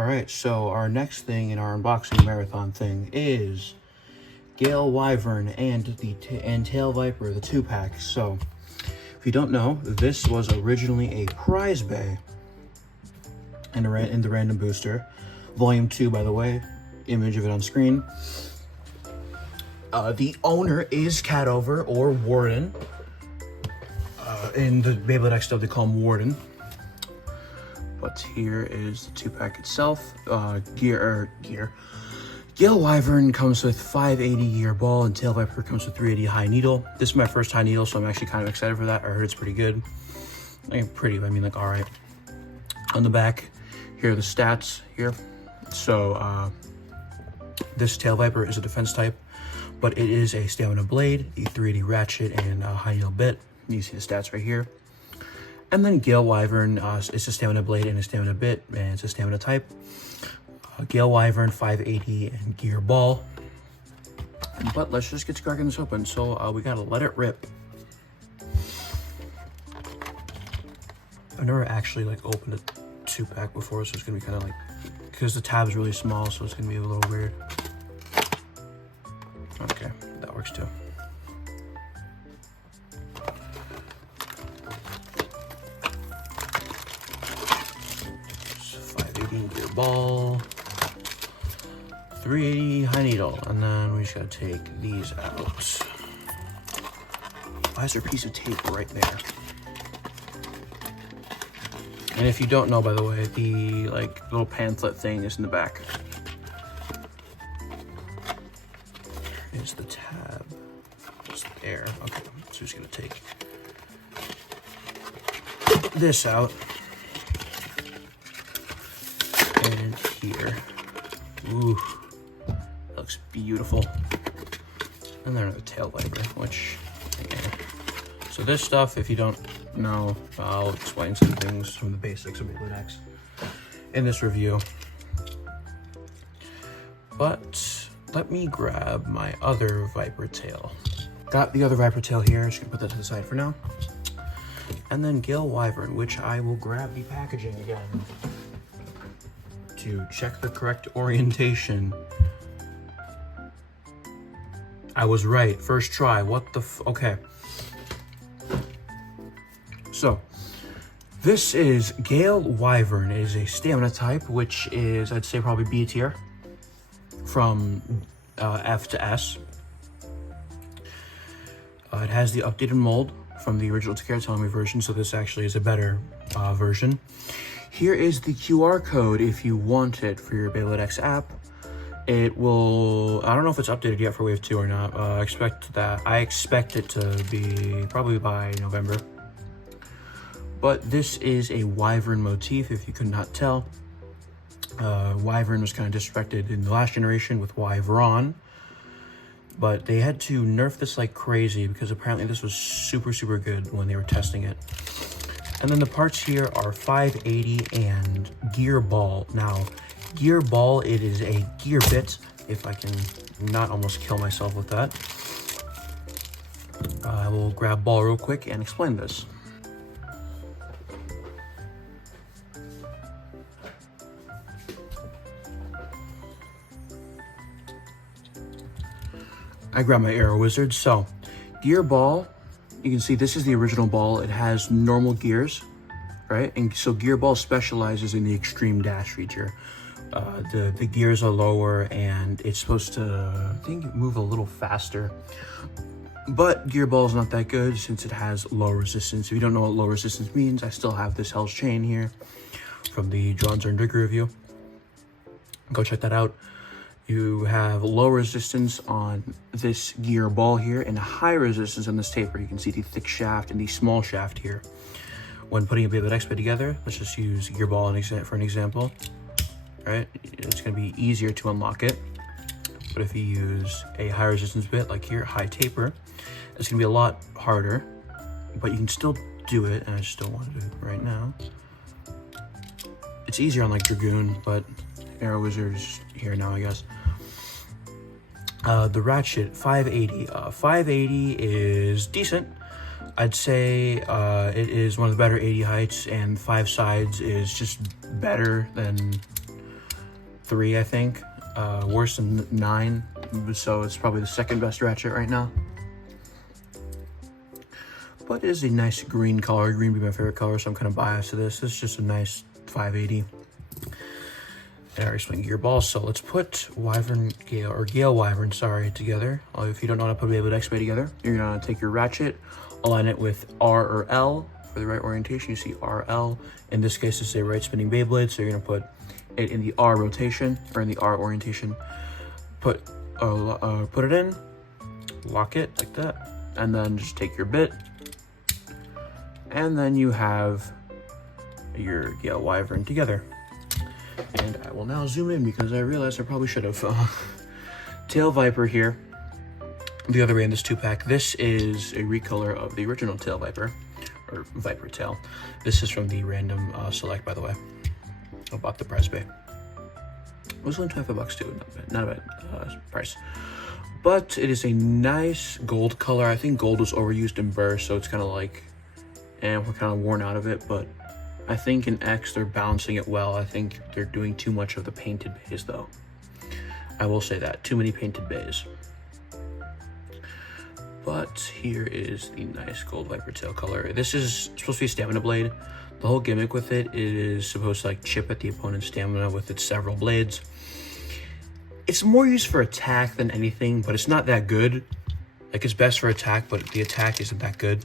Alright, so our next thing in our unboxing marathon thing is Gale Wyvern and Tail Viper, the 2-pack. So, if you don't know, this was originally a prize bay in the random booster. Volume 2, by the way, image of it on screen. The owner is Catover or Warden. In the Beyblade X stuff, they call him Warden. But here is the 2-pack itself. Gale Wyvern comes with 580 gear ball, and Tail Viper comes with 380 high needle. This is my first high needle, so I'm actually kind of excited for that. I heard it's pretty good. Pretty, I mean, like, all right. On the back, here are the stats here. So, this Tail Viper is a defense type, but it is a stamina blade, a 380 ratchet, and a high needle bit. You see the stats right here. And then Gale Wyvern is a stamina blade and a stamina bit, and it's a stamina type. Gale Wyvern, 580 and gear ball. But let's just get cracking this open. So we gotta let it rip. I've never actually like opened a 2-pack before, so it's gonna be kind of like, because the tab's really small, so it's gonna be a little weird. Okay, that works too. Gear ball, 380 high needle, and then we just gotta take these out. Why is there a piece of tape right there? And if you don't know, by the way, the like little pamphlet thing is in the back. Here's the tab. Just there. Okay, so just gonna take this out. And here, ooh, that looks beautiful. And then the Tail Viper, which, yeah. So this stuff, if you don't know, I'll explain some things from the basics of Beyblade X in this review. But let me grab my other Viper tail. Got the other Viper tail here, just gonna put that to the side for now. And then Gale Wyvern, which I will grab the packaging again to check the correct orientation. I was right, first try, what the okay. So, this is Gale Wyvern. It is a stamina type, which is, I'd say, probably B tier from F to S. It has the updated mold from the original Takara version, so this actually is a better version. Here is the QR code if you want it for your Beyblade X app. It will, I don't know if it's updated yet for Wave 2 or not. I expect it to be probably by November. But this is a Wyvern motif, if you could not tell. Wyvern was kind of disrespected in the last generation with Wyvron. But they had to nerf this like crazy because apparently this was super, super good when they were testing it. And then the parts here are 580 and gear ball. Now, gear ball, it is a gear bit, if I can not almost kill myself with that. I will grab ball real quick and explain this. I grab my Arrow Wizard. So, gear ball, you can see this is the original ball. It has normal gears, right? And so gear ball specializes in the extreme dash feature. The gears are lower and it's supposed to, I think, move a little faster. But gear ball is not that good since it has low resistance. If you don't know what low resistance means, I still have this Hell's Chain here from the John Zerndicker review. Go check that out. You have low resistance on this gear ball here and high resistance on this taper. You can see the thick shaft and the small shaft here. When putting a Beyblade X bit together, let's just use gear ball for an example. Right? It's going to be easier to unlock it. But if you use a high resistance bit like here, high taper, it's going to be a lot harder. But you can still do it, and I just don't want to do it right now. It's easier on like Dragoon, but Arrow Wizard's here now, I guess. The ratchet, 580. 580 is decent. I'd say it is one of the better 80 heights, and 5 sides is just better than 3, I think. Worse than 9, so it's probably the second best ratchet right now. But it is a nice green color. Green would be my favorite color, so I'm kind of biased to this. It's just a nice 580. And I already explained gear balls, so let's put Wyvern Gale, or Gale Wyvern, sorry, together. If you don't know how to put Beyblade XTREME together, you're gonna take your ratchet, align it with R or L for the right orientation. You see RL. In this case, it's a right spinning Beyblade, so you're gonna put it in the R rotation, or in the R orientation. Put it in, lock it like that, and then just take your bit, and then you have your Gale Wyvern together. And I will now zoom in because I realized I probably should have. Tail Viper here, the other way in this 2-pack. This is a recolor of the original Tail Viper, or Viper Tail. This is from the random select, by the way. I bought the Prize Bay. It was only $25 too, not a bad price. But it is a nice gold color. I think gold was overused in Burst, so it's kind of like, and we're kind of worn out of it, but I think in X they're balancing it well. I think they're doing too much of the painted bays though. I will say that, too many painted bays. But here is the nice gold Viper tail color. This is supposed to be a stamina blade. The whole gimmick with it is supposed to like chip at the opponent's stamina with its several blades. It's more used for attack than anything, but it's not that good. Like, it's best for attack, but the attack isn't that good.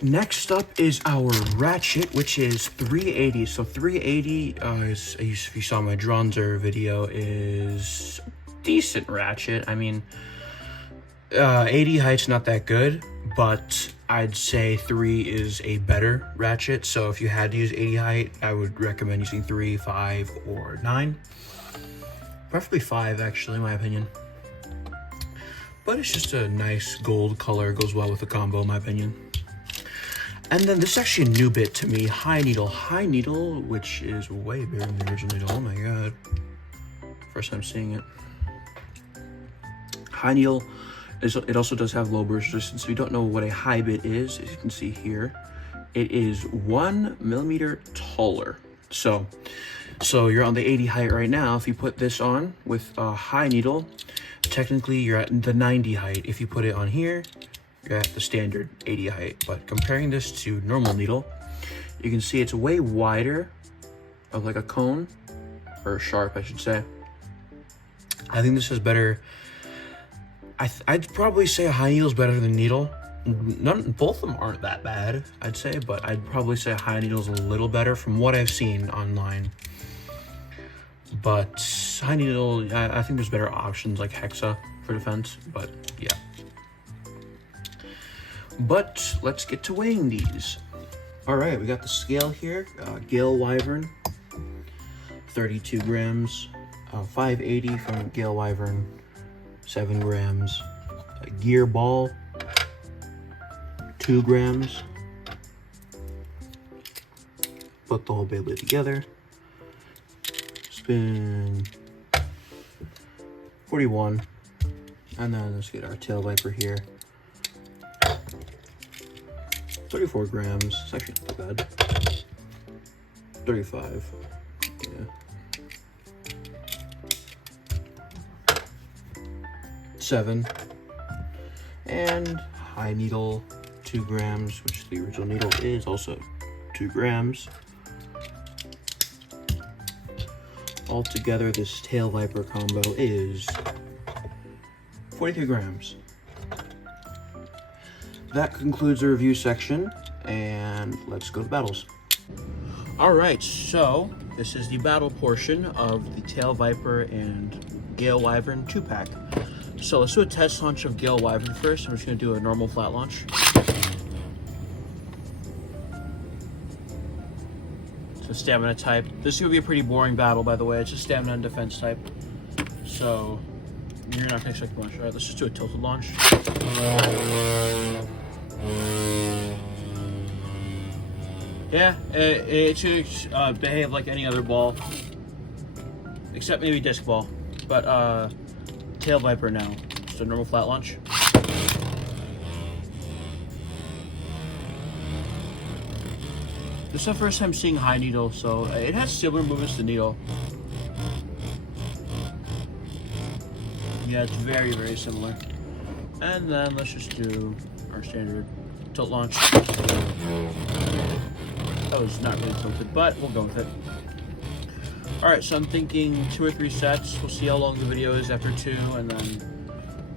Next up is our ratchet, which is 380. So 380 is, if you saw my Dronzer video, is decent ratchet. I mean, 80 height's not that good, but I'd say 3 is a better ratchet. So if you had to use 80 height, I would recommend using 3, 5, or 9. Preferably 5, actually, in my opinion. But it's just a nice gold color. Goes well with the combo, in my opinion. And then this is actually a new bit to me, High Needle. High Needle, which is way bigger than the original needle. Oh my god. First time seeing it. High Needle, it also does have low burst resistance. If you don't know what a high bit is, as you can see here, it is 1 millimeter taller. So you're on the 80 height right now. If you put this on with a High Needle, technically you're at the 90 height. If you put it on here, you're at the standard 80 height. But comparing this to normal needle, you can see it's way wider, of like a cone, or a sharp, I should say. I think this is better. I'd probably say a high needle is better than needle. Both of them aren't that bad, I'd say, but I'd probably say a high needle is a little better from what I've seen online. But high needle, I think there's better options like Hexa for defense, but yeah. But let's get to weighing these. All right, we got the scale here. Gale Wyvern, 32 grams. 580 from Gale Wyvern, 7 grams. Gear Ball, 2 grams. Put the whole Beyblade together. Spin 41. And then let's get our Tail Viper here. 34 grams. It's actually not too bad. 35. Yeah. 7. And High Needle, 2 grams, which the original needle is also 2 grams. Altogether, this Tail Viper combo is 43 grams. That concludes the review section, and let's go to battles. Alright, so this is the battle portion of the Tail Viper and Gale Wyvern 2-pack. So let's do a test launch of Gale Wyvern first. I'm just going to do a normal flat launch. So stamina type. This is going to be a pretty boring battle, by the way. It's just stamina and defense type. So you're not going to expect much. Alright, let's just do a tilted launch. Yeah, it should behave like any other ball, except maybe disc ball. But Tail Viper now, just a normal flat launch. This is the first time seeing High Needle, so it has similar movements to Needle. Yeah, it's very, very similar. And then let's just do our standard tilt launch. That was not really tilted, but we'll go with it. Alright, so I'm thinking 2 or 3 sets. We'll see how long the video is after 2, and then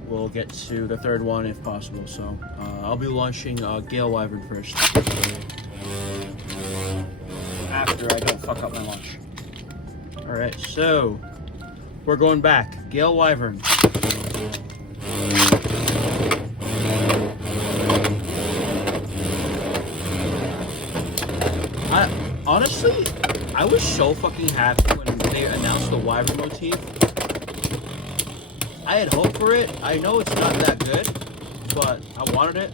we'll get to the 3rd one if possible. So I'll be launching Gale Wyvern first. After I don't fuck up my launch. Alright, so we're going back. Gale Wyvern. Honestly, I was so fucking happy when they announced the Wyvern motif. I had hope for it. I know it's not that good, but I wanted it.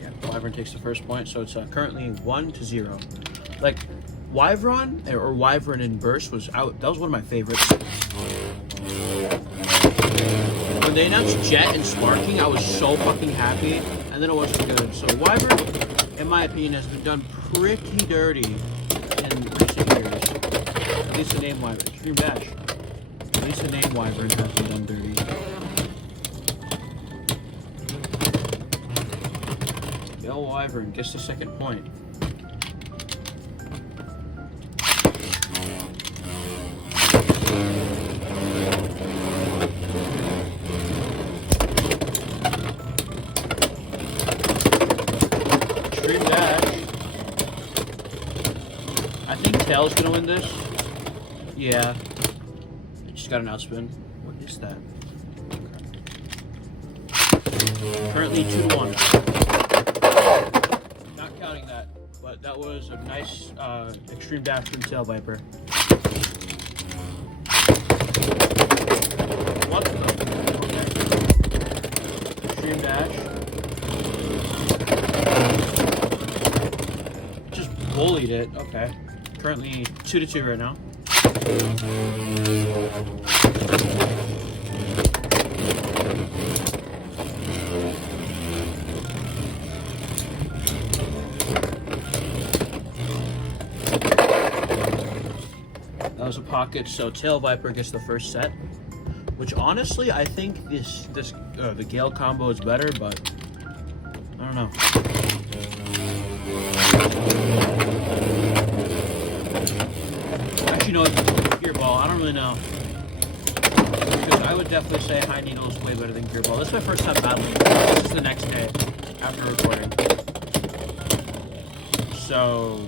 Yeah, Wyvern takes the first point, so it's currently 1-0. Like, Wyvern or Wyvern in Burst was out. That was one of my favorites. When they announced Jet and Sparking, I was so fucking happy, and then it wasn't good. So Wyvern, in my opinion, has been done pretty dirty in recent years. At least the name Wyvern. Extreme Dash. At least the name Wyvern has been done dirty. Gale Wyvern gets the 2nd point. Extreme Dash. I think Tail's gonna win this. Yeah. Just got an outspin. What is that? Okay. Currently 2-1. Not counting that, but that was a nice Extreme Dash from Tail Viper. What the? Okay. Extreme Dash. Just bullied it. Okay. Currently 2-2 right now. That was a pocket, so Tail Viper gets the first set. Which honestly, I think the Gale combo is better, but I don't know. Actually, no, Gear Ball. I don't really know. Because I would definitely say High Needle is way better than Gear Ball. This is my first time battling. This is the next day after recording. So,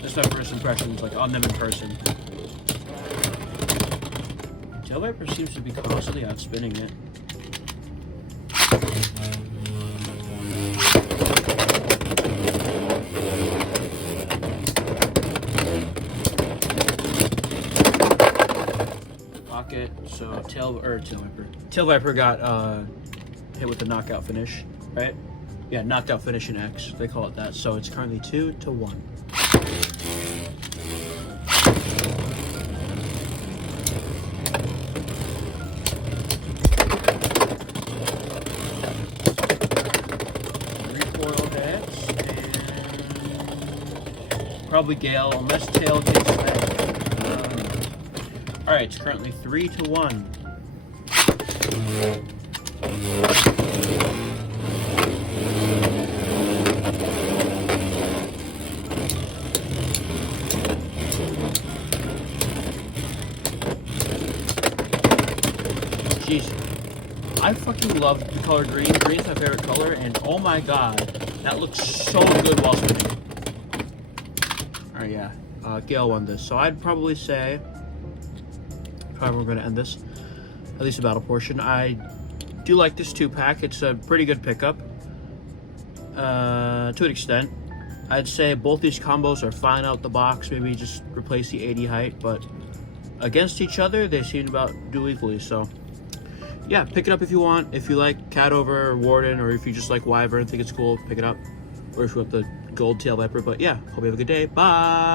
this is my first impressions, like, on them in person. Tail Viper seems to be constantly outspinning it. Pocket, so Tail Viper got hit with the knockout finish, right? Yeah, knocked out finish in X, they call it that. So it's currently 2-1. Probably Gale, unless Tail takes that. Alright, it's currently 3-1. Jeez. I fucking love the color green. Green's my favorite color, and oh my god, that looks so good while spinning. Yeah, Gale won this, so I'd probably say, probably we're going to end this, at least the battle portion. I do like this 2-pack. It's a pretty good pickup, to an extent. I'd say both these combos are fine out the box, maybe just replace the 80 height, but against each other, they seem to about do equally, so yeah, pick it up if you want. If you like Cat over Warden, or if you just like Wyvern, think it's cool, pick it up. Or if you want the gold Tail Viper. But yeah, hope you have a good day. Bye!